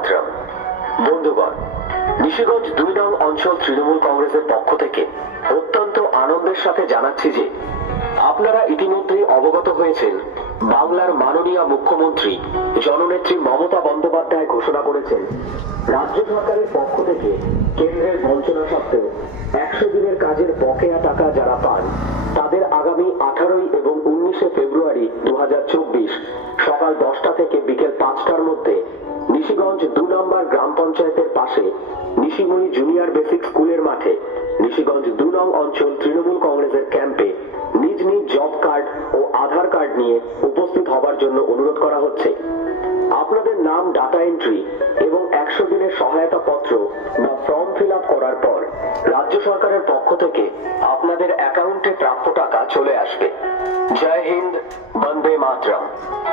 মাতরম বন্ধুগণ, নিশিগঞ্জ দুই নং অঞ্চল তৃণমূল কংগ্রেসের পক্ষ থেকে অত্যন্ত আনন্দের সাথে জানাচ্ছি যে আপনারা ইতিমধ্যেই অবগত হয়েছেন, বাংলার মাননীয় মুখ্যমন্ত্রী জননেত্রী মমতা বন্দ্যোপাধ্যায় ঘোষণা করেছেন, রাজ্য সরকারের পক্ষ থেকে কেন্দ্রের বঞ্চনা সত্ত্বেও একশো দিনের কাজের বকেয়া টাকা যারা পান, তাদের আগামী আঠারোই এবং উনিশে ফেব্রুয়ারি দু হাজার চব্বিশ সকাল দশটা থেকে বিকেল পাঁচটার মধ্যে নিশিগঞ্জ দু নম্বর গ্রাম পঞ্চায়েতের পাশে নিশিমণি জুনিয়র বেসিক স্কুলের মাঠে নিশিগঞ্জ দু নং অঞ্চল তৃণমূল কংগ্রেসের ক্যাম্পে নিজ নিজ জব কার্ড ও আধার কার্ড নিয়ে উপস্থিত হবার জন্য অনুরোধ করা হচ্ছে। আপনাদের নাম ডাটা এন্ট্রি এবং একশো দিনের সহায়তা পত্র বা ফর্ম ফিল করার পর রাজ্য পক্ষ থেকে আপনাদের অ্যাকাউন্টে প্রাপ্য টাকা চলে আসবে। জয় হিন্দ, বন্দে মাতরম।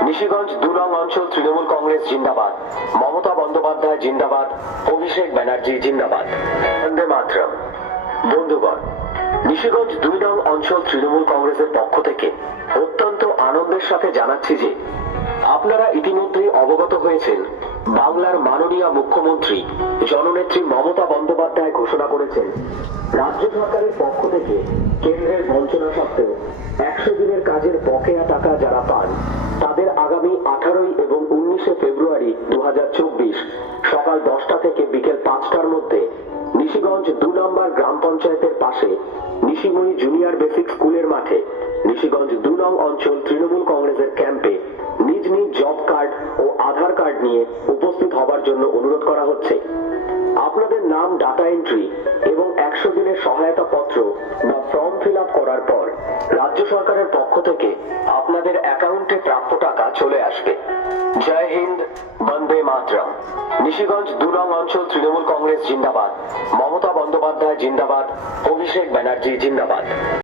নিশিগঞ্জ দু নং অঞ্চল তৃণমূল কংগ্রেস জিন্দাবাদ। মমতা বন্দ্যোপাধ্যায় জিন্দাবাদ, অভিষেক ব্যানার্জি জিন্দাবাদ। বন্দে মাতরম। বন্ধুগণ, নিশিগঞ্জ দুই নং অঞ্চল তৃণমূল কংগ্রেসের পক্ষ থেকে অত্যন্ত আনন্দের সাথে জানাচ্ছি যে আপনারা ইতিমধ্যেই অবগত হয়েছেন বাংলার মাননীয় মুখ্যমন্ত্রী জননেত্রী মমতা বন্দ্যোপাধ্যায় ঘোষণা করেছেন, রাজ্য সরকারের পক্ষ থেকে কেন্দ্রের বঞ্চনা সত্ত্বেও একশো দিনের কাজের বকেয়া টাকা যারা পান, তাদের আগামী আঠারোই এবং উনিশে ফেব্রুয়ারি দু হাজার চব্বিশ সকাল দশটা থেকে বিকেল পাঁচটার মধ্যে নিশিগঞ্জ দু নম্বর গ্রাম পঞ্চায়েতের পাশে নিশিমণি জুনিয়র বেসিক স্কুলের মাঠে, নিশিগঞ্জ দু নং অঞ্চল তৃণমূল কংগ্রেসের ক্যাম্পে কার্ড নিয়ে উপস্থিত হবার জন্য অনুরোধ করা হচ্ছে। আপনাদের নাম ডাটা এন্ট্রি এবং একশো দিনের সহায়তা পত্র বা ফর্ম ফিল করার পর রাজ্য সরকারের পক্ষ থেকে আপনাদের অ্যাকাউন্টে প্রাপ্য টাকা চলে আসবে। জয় হিন্দ, বন্দে মাতরম। নিশিগঞ্জ দু নং অঞ্চল তৃণমূল কংগ্রেস জিন্দাবাদ। মমতা বন্দ্যোপাধ্যায় জিন্দাবাদ। অভিষেক ব্যানার্জি জিন্দাবাদ।